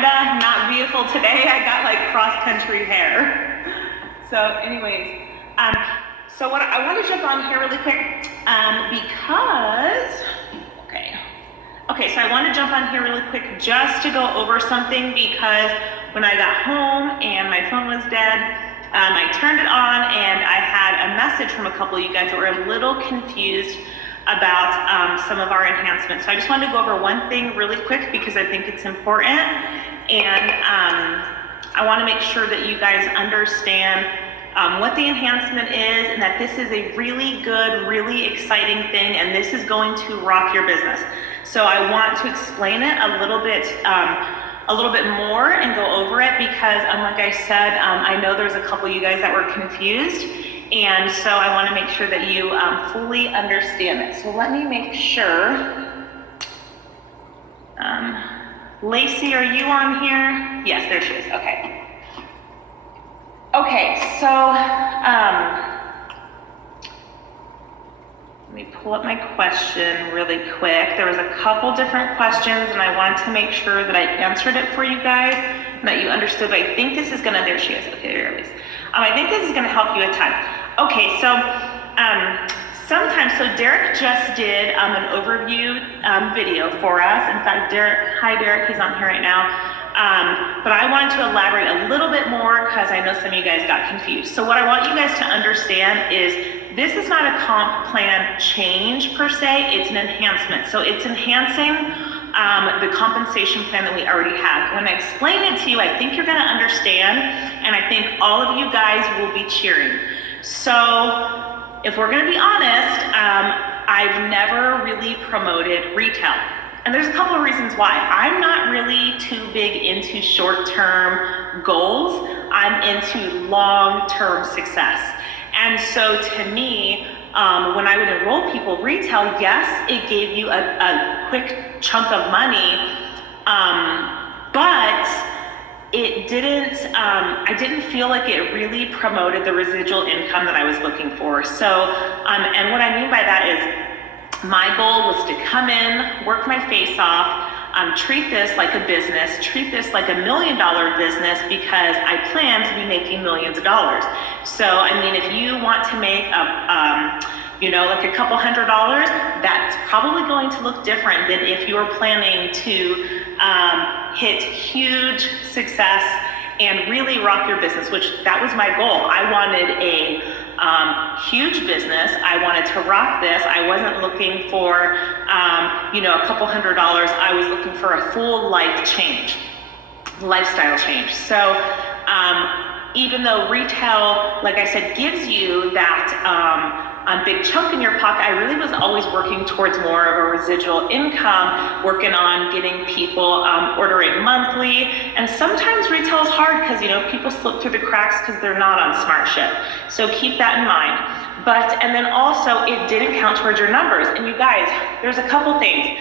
kinda not beautiful today. I got like cross-country hair. So anyways, so what I want to jump on here really quick because, okay, so I want to jump on here really quick just to go over something, because when I got home and my phone was dead, I turned it on and I had a message from a couple of you guys that were a little confused about some of our enhancements. So I just wanted to go over one thing really quick because I think it's important, and I want to make sure that you guys understand what the enhancement is, and that this is a really good, really exciting thing, and this is going to rock your business. So I want to explain it a little bit more and go over it because, like I said, I know there's a couple of you guys that were confused, and so I want to make sure that you fully understand it. So let me make sure. Lacey, are you on here? Yes, there she is. Okay. Okay, so let me pull up my question really quick. There was a couple different questions and I wanted to make sure that I answered it for you guys and that you understood. I think this is gonna, there she is, okay, there it is. I think this is gonna help you a ton. Okay, so so Derek just did an overview video for us. In fact, Derek, hi Derek, he's on here right now. But I wanted to elaborate a little bit more because I know some of you guys got confused. So what I want you guys to understand is this is not a comp plan change per se, it's an enhancement. So it's enhancing the compensation plan that we already have. When I explain it to you, I think you're gonna understand, and I think all of you guys will be cheering. So if we're gonna be honest, I've never really promoted retail. And there's a couple of reasons why. I'm not really too big into short-term goals. I'm into long-term success. And so to me, when I would enroll people retail, yes, it gave you a quick chunk of money, but it didn't, I didn't feel like it really promoted the residual income that I was looking for. So, and what I mean by that is, my goal was to come in, work my face off, treat this like a business, treat this like $1 million business, because I plan to be making millions of dollars. So, I mean, if you want to make like a couple $100, that's probably going to look different than if you're planning to hit huge success and really rock your business, which that was my goal. I wanted a huge business. I wanted to rock this. I wasn't looking for, a couple $100. I was looking for a full life change, lifestyle change. So even though retail, like I said, gives you that big chunk in your pocket, I really was always working towards more of a residual income, working on getting people ordering monthly. And sometimes retail is hard because, people slip through the cracks because they're not on Smart Ship. So keep that in mind. And then also it didn't count towards your numbers. And you guys, there's a couple things.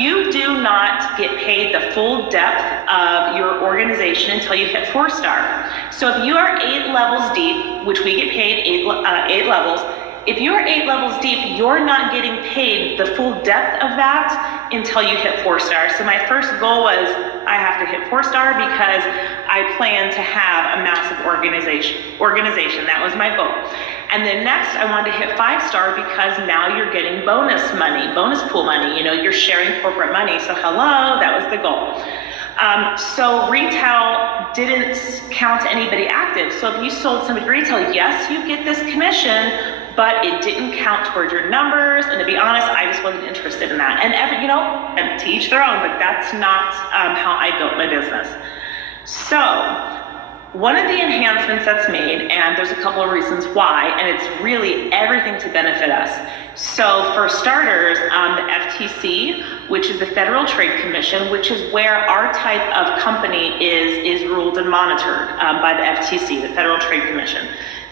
You do not get paid the full depth of your organization until you hit 4-star. So if you are 8 levels deep, which we get paid 8 levels, if you are 8 levels deep, you're not getting paid the full depth of that until you hit 4-star. So my first goal was I have to hit 4-star because I plan to have a massive organization. That was my goal. And then next I wanted to hit 5-star because now you're getting bonus money, bonus pool money, you're sharing corporate money. So hello, that was the goal. So retail didn't count anybody active. So if you sold somebody retail, yes, you get this commission, but it didn't count towards your numbers. And to be honest, I just wasn't interested in that. And and to each their own, but that's not how I built my business. So one of the enhancements that's made, and there's a couple of reasons why, and it's really everything to benefit us. So for starters, the FTC, which is the Federal Trade Commission, which is where our type of company is ruled and monitored by the FTC, the Federal Trade Commission.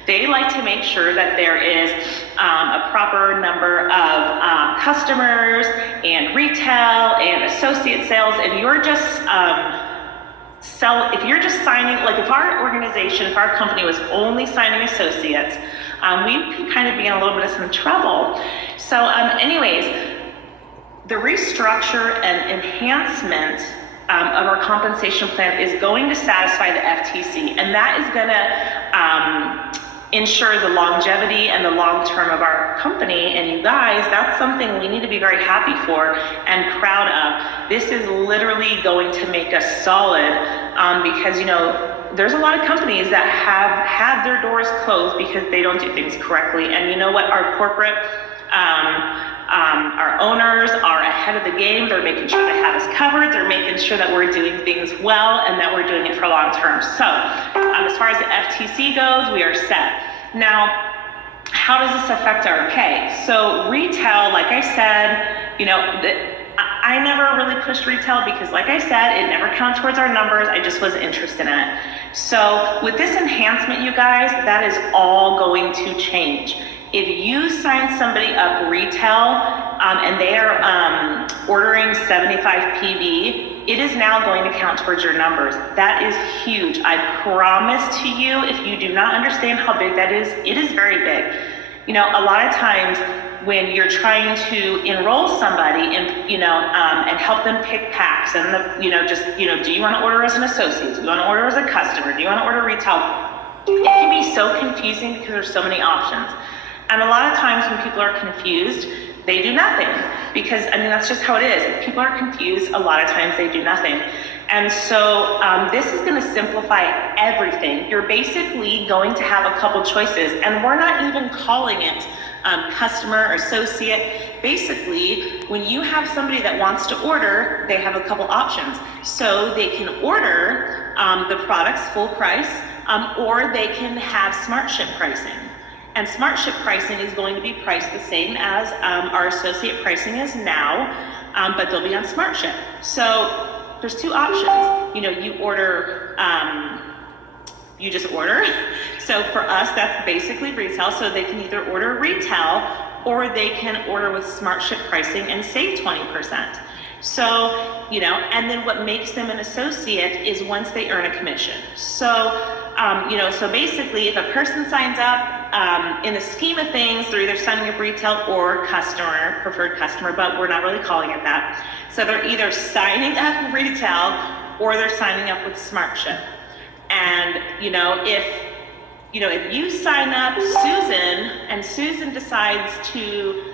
They like to make sure that there is a proper number of customers and retail and associate sales. If you're just signing, like if our organization, if our company was only signing associates, we could kind of be in a little bit of some trouble. So anyways, the restructure and enhancement of our compensation plan is going to satisfy the FTC, and that is going to ensure the longevity and the long term of our company. And you guys, that's something we need to be very happy for and proud of. This is literally going to make us solid, because, you know, there's a lot of companies that have had their doors closed because they don't do things correctly. And you know what? Our corporate, our owners are ahead of the game. They're making sure they have us covered. They're making sure that we're doing things well and that we're doing it for long term. So as far as the FTC goes, we are set. Now, how does this affect our pay? So retail, like I said, you know, I never really pushed retail because, like I said, it never counted towards our numbers. I just wasn't interested in it. So with this enhancement, you guys, that is all going to change. If you sign somebody up retail and they are ordering 75 PV, it is now going to count towards your numbers. That is huge. I promise to you, if you do not understand how big that is, it is very big. You know, a lot of times when you're trying to enroll somebody and, you know, and help them pick packs and, do you want to order as an associate? Do you want to order as a customer? Do you want to order retail? It can be so confusing because there's so many options. And a lot of times when people are confused, they do nothing because, I mean, that's just how it is. If people are confused, a lot of times they do nothing. And so this is going to simplify everything. You're basically going to have a couple choices, and we're not even calling it customer or associate. Basically, when you have somebody that wants to order, they have a couple options. So they can order the products full price, or they can have smart ship pricing. And smart ship pricing is going to be priced the same as our associate pricing is now, but they'll be on smart ship. So there's two options. You know, you order, you just order. So for us, that's basically retail. So they can either order retail or they can order with smart ship pricing and save 20%. So, you know, and then what makes them an associate is once they earn a commission. So, so basically if a person signs up, in the scheme of things, they're either signing up retail or customer, preferred customer, but we're not really calling it that. So they're either signing up retail or they're signing up with smart ship. And, if you sign up Susan and Susan decides to,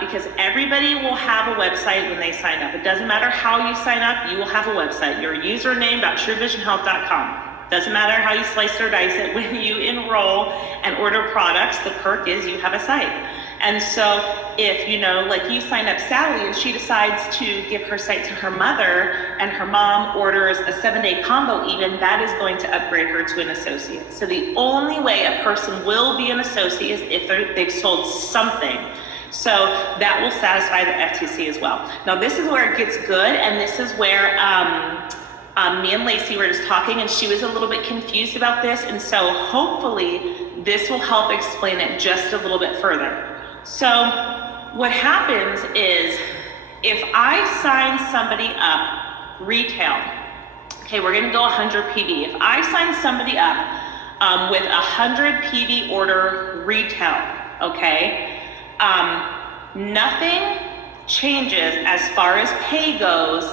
because everybody will have a website when they sign up. It doesn't matter how you sign up, you will have a website. Your username.truevisionhealth.com. Doesn't matter how you slice or dice it. When you enroll and order products, the perk is you have a site. And so if, like you sign up Sally and she decides to give her site to her mother and her mom orders a 7-day combo even, that is going to upgrade her to an associate. So the only way a person will be an associate is if they've sold something. So that will satisfy the FTC as well. Now this is where it gets good, and this is where me and Lacey were just talking, and she was a little bit confused about this, and so hopefully this will help explain it just a little bit further. So what happens is if I sign somebody up retail, okay, we're going to go 100 PV. If I sign somebody up with 100 PV order retail, okay, nothing changes as far as pay goes,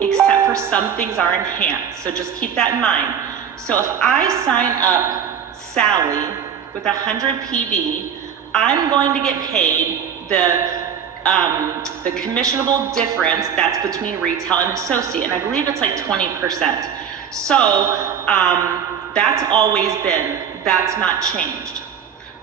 except for some things are enhanced. So just keep that in mind. So if I sign up Sally with 100 PV, I'm going to get paid the commissionable difference that's between retail and associate, and I believe it's like 20%. So that's always been, that's not changed.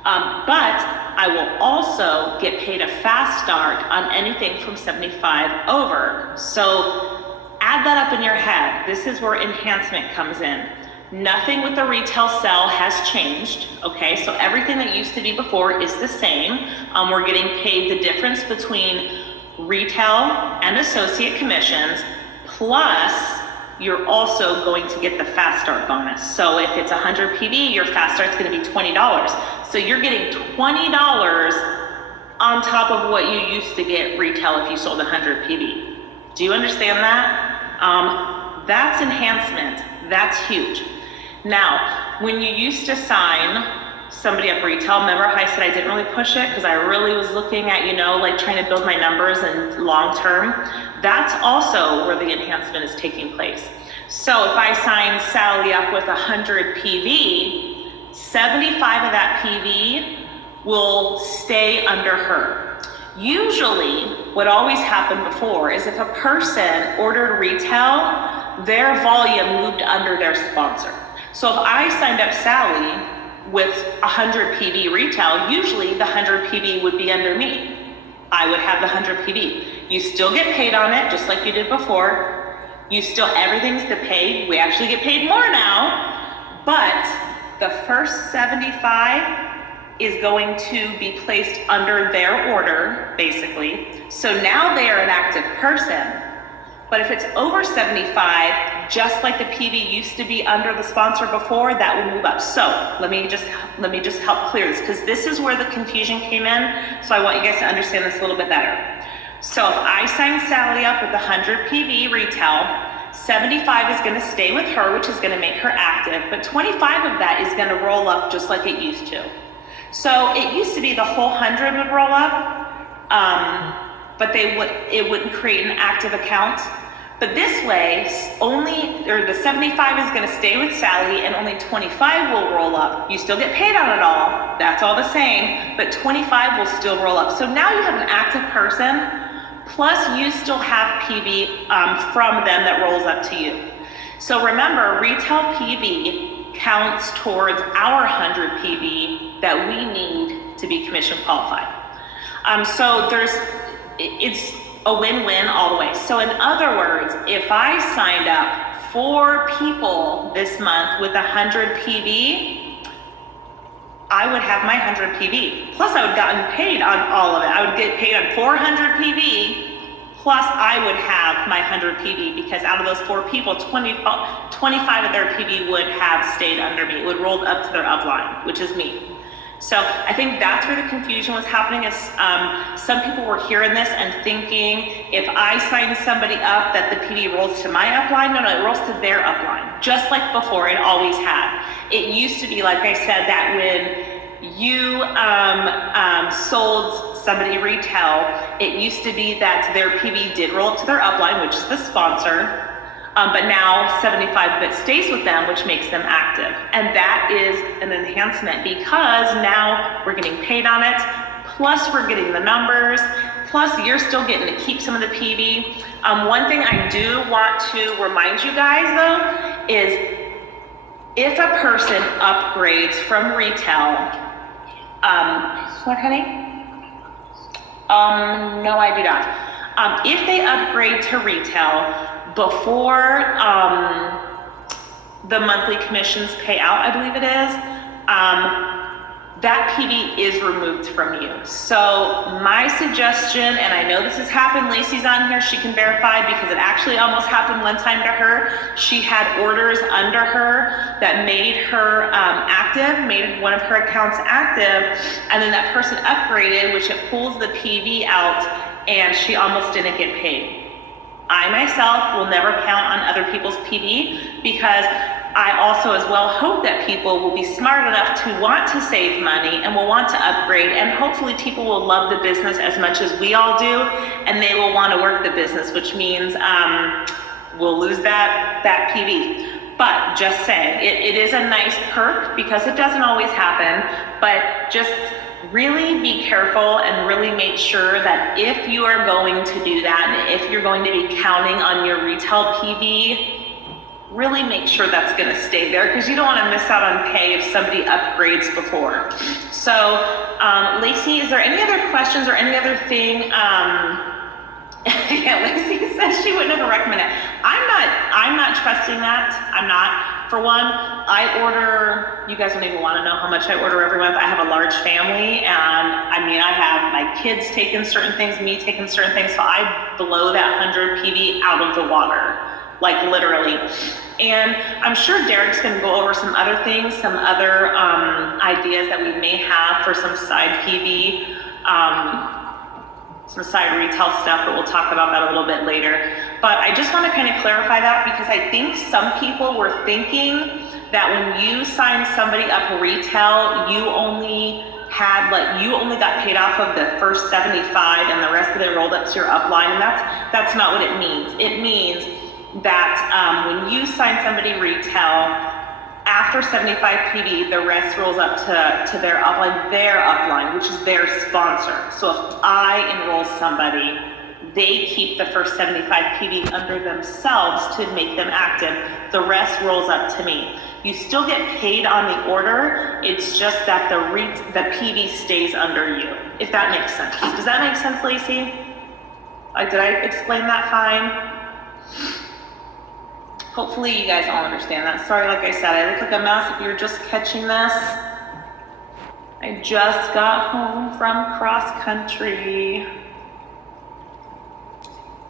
But I will also get paid a fast start on anything from 75 over. So add that up in your head. This is where enhancement comes in. Nothing with the retail sell has changed, okay? So everything that used to be before is the same. We're getting paid the difference between retail and associate commissions, plus you're also going to get the fast start bonus. So if it's 100 PV, your fast start's gonna be $20. So you're getting $20 on top of what you used to get retail if you sold 100 PV. Do you understand that? That's enhancement. That's huge. Now, when you used to sign somebody up retail. Remember how I said I didn't really push it because I really was looking at, like trying to build my numbers and long term. That's also where the enhancement is taking place. So if I sign Sally up with 100 PV, 75 of that PV will stay under her. Usually, what always happened before is if a person ordered retail, their volume moved under their sponsor. So if I signed up Sally with 100 PV retail, usually the 100 PV would be under me. I would have the 100 PV. You still get paid on it, just like you did before. Everything's paid. We actually get paid more now, but the first 75 is going to be placed under their order, basically. So now they are an active person. But if it's over 75, just like the PV used to be under the sponsor before, that will move up. So let me just help clear this, because this is where the confusion came in. So I want you guys to understand this a little bit better. So if I sign Sally up with 100 PV retail, 75 is going to stay with her, which is going to make her active, but 25 of that is going to roll up just like it used to. So it used to be the whole 100 would roll up, but it wouldn't create an active account. But this way, the 75 is going to stay with Sally, and only 25 will roll up. You still get paid on it all. That's all the same, but 25 will still roll up. So now you have an active person, plus you still have PV from them that rolls up to you. So remember, retail PV counts towards our 100 PV that we need to be commission qualified. So it's a win-win all the way. So in other words, if I signed up 4 people this month with 100 PV, I would have my 100 PV. Plus I would have gotten paid on all of it. I would get paid on 400 PV, plus I would have my 100 PV, because out of those 4 people, 25 of their PV would have stayed under me. It would roll up to their upline, which is me. So I think that's where the confusion was happening, is some people were hearing this and thinking if I sign somebody up that the PD rolls to my upline. No, it rolls to their upline, just like before it always had. It used to be, like I said, that when you sold somebody retail, it used to be that their PV did roll up to their upline, which is the sponsor. But now 75 of it stays with them, which makes them active. And that is an enhancement, because now we're getting paid on it, plus we're getting the numbers, plus you're still getting to keep some of the PV. One thing I do want to remind you guys though, is if a person upgrades from retail, what honey? No, I do not. If they upgrade to retail, before the monthly commissions pay out, I believe it is, that PV is removed from you. So my suggestion, and I know this has happened, Lacey's on here, she can verify, because it actually almost happened one time to her. She had orders under her that made her active, made one of her accounts active, and then that person upgraded, which it pulls the PV out, and she almost didn't get paid. I myself will never count on other people's PV, because I also as well hope that people will be smart enough to want to save money and will want to upgrade, and hopefully people will love the business as much as we all do, and they will want to work the business, which means we'll lose that PV. But just saying, it is a nice perk, because it doesn't always happen, but just really be careful and really make sure that if you are going to do that, and if you're going to be counting on your retail PV, really make sure that's going to stay there, because you don't want to miss out on pay if somebody upgrades before. So Lacey, is there any other questions or any other thing? Yeah, Lacey says she would never recommend it. I'm not trusting that. I'm not. For one, I order, you guys don't even want to know how much I order every month. I have a large family, and I have my kids taking certain things, me taking certain things, so I blow that 100 PV out of the water, like literally. And I'm sure Derek's going to go over some other things, some other ideas that we may have for some side PV, some side retail stuff, but we'll talk about that a little bit later. But I just want to kind of clarify that, because I think some people were thinking that when you signed somebody up retail, you only got paid off of the first 75 and the rest of it rolled up to your upline, and that's not what it means. It means that when you sign somebody retail, after 75 PV, the rest rolls up to their upline, which is their sponsor. So if I enroll somebody, they keep the first 75 PV under themselves to make them active. The rest rolls up to me. You still get paid on the order. It's just that the PV stays under you, if that makes sense. Does that make sense, Lacey? Did I explain that fine? Hopefully you guys all understand that. Sorry, like I said, I look like a mess if you're just catching this. I just got home from cross country.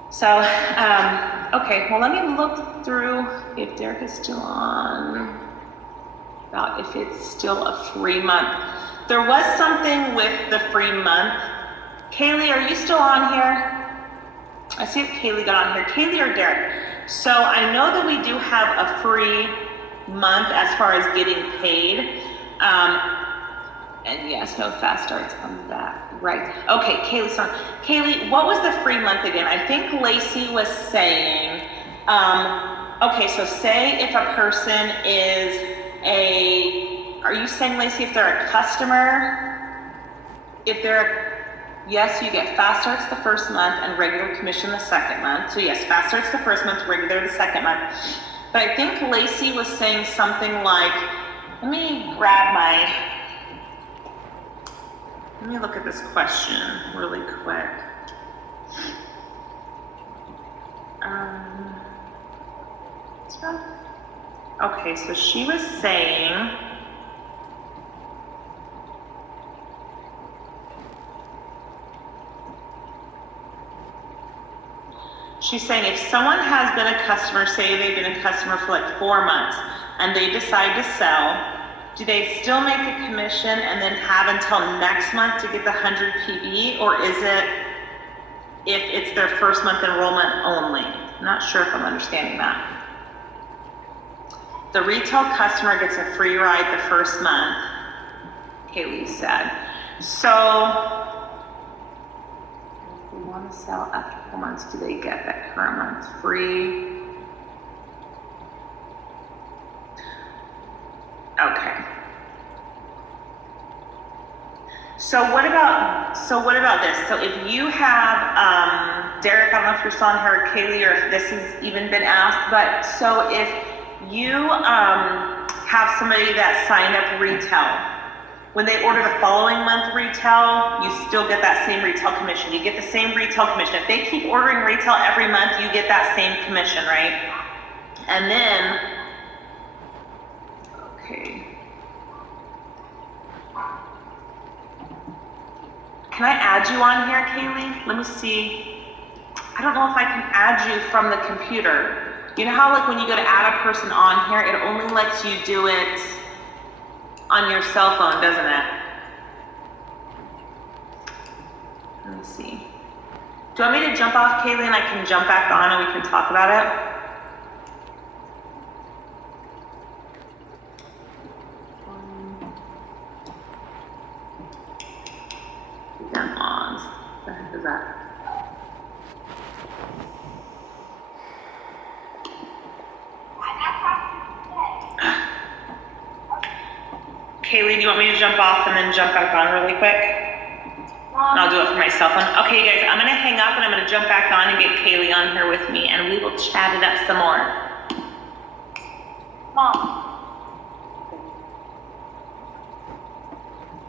So, okay, well, let me look through if Derek is still on, about if it's still a free month. There was something with the free month. Kaylee, are you still on here? I see if Kaylee got on here. Kaylee or Derek? So I know that we do have a free month as far as getting paid. And yes, no fast starts on that, right? Okay, Kaylee's on. Kaylee, what was the free month again? I think Lacey was saying, okay, so say if a person is are you saying, Lacey, if they're a customer, yes, you get fast starts the first month and regular commission the second month. So yes, fast starts the first month, regular the second month. But I think Lacey was saying something like, let me look at this question really quick. Okay, so she was saying, she's saying if someone has been a customer, say they've been a customer for like 4 months, and they decide to sell, do they still make a commission and then have until next month to get the 100 PB, or is it if it's their first month enrollment only? I'm not sure if I'm understanding that. The retail customer gets a free ride the first month, Kaylee said. So if we want to sell after 4 months, do they get that current month free? Okay. So what about this? So if you have, Derek, I don't know if you're still on here, or Kaylee, or if this has even been asked, but so if you have somebody that signed up retail, when they order the following month retail, you still get that same retail commission. You get the same retail commission. If they keep ordering retail every month, you get that same commission, right? And then, okay. Can I add you on here, Kaylee? Let me see. I don't know if I can add you from the computer. You know how like when you go to add a person on here, it only lets you do it on your cell phone, doesn't it? Let me see. Do you want me to jump off, Kaylee, and I can jump back on and we can talk about it? Them on. What the heck is that? Kaylee, do you want me to jump off and then jump back on really quick? And I'll do it from my cell phone. Okay, guys, I'm gonna hang up and I'm gonna jump back on and get Kaylee on here with me, and we will chat it up some more. Mom.